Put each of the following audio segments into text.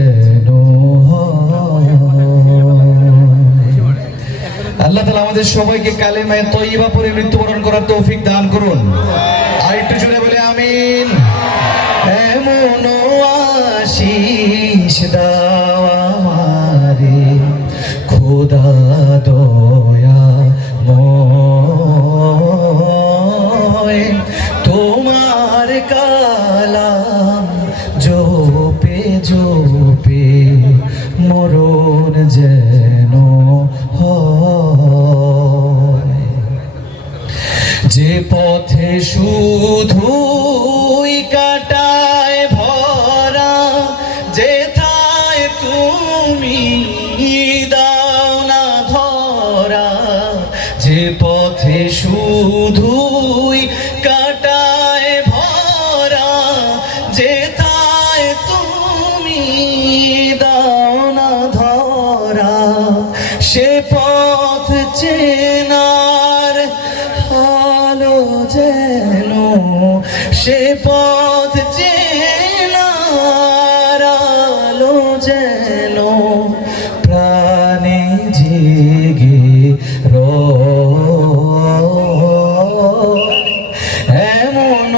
যেন আল্লাহ তাআলা আমাদের সবাইকে কালেমায়ে তয়্যিবা পড়ে মৃত্যুবরণ করার তৌফিক দান করুন। আর একটু জোরে বলে আমিন। এমন আশিস দাও আমারে খোদা দয়া ময়, তোমার কালাম জপে জপে মরণ যেন হয়। যে পথে শুধুই কাটায় ভরা, যেথায় তুমি দাও না ধরা। যে পথে শুধুই কাটায় ভরা, যেথায় তুমি দাও না ধরা। সে পথ চেনার আলো যেন, সে পথ চেনার আলো যেন প্রাণে জেগে এমন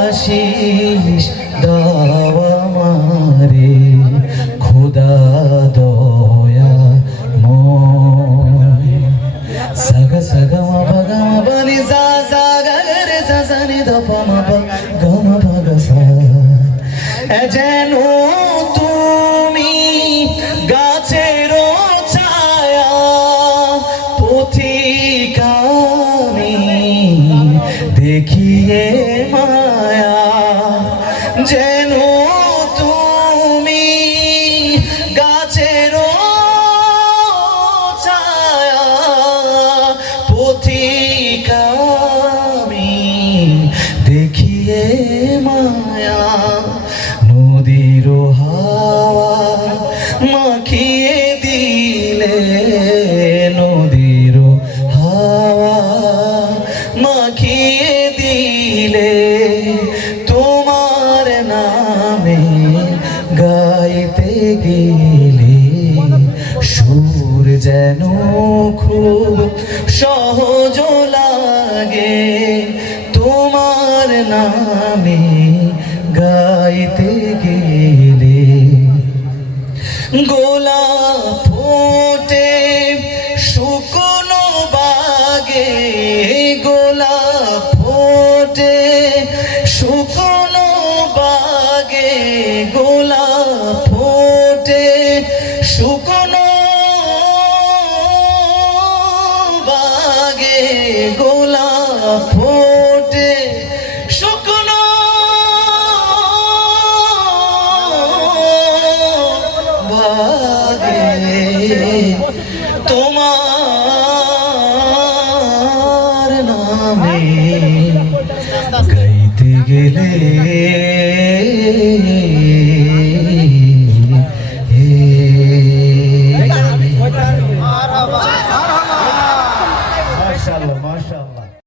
আশিস দাও আমারে খোদা দয়া ময়। সাগা সাগা মা বাগা মা বানি সা সা গা রে সা সা নি ধা পা মা পা গা মা পা গা সা। যেন তুমি গাছের ছায়া, পথিক আমি দেখিয়ে মায়া। যেন তুমি গাছের ছায়া, পথিক আমি দেখিয়ে মায়া। নদীর হাওয়া মাখিয়ে দিলে, নদীর হাওয়া মাখিয়ে দিলে তোমার নামে গাইতে গেলে সুর যেন খুব সহজ লাগে। তোমার নামে গাইতে গেলে গোলাপ ফোটে শুকনো বাগে, গোলাপ ফোটে শুকনো বাগে, গোলাপ ফোটে শুকনো বাগে, গোলাপ ফোটে শুকনো বাগে। তোমার নামে গাইতে গেলে মাশাআল্লাহ মাশাআল্লাহ।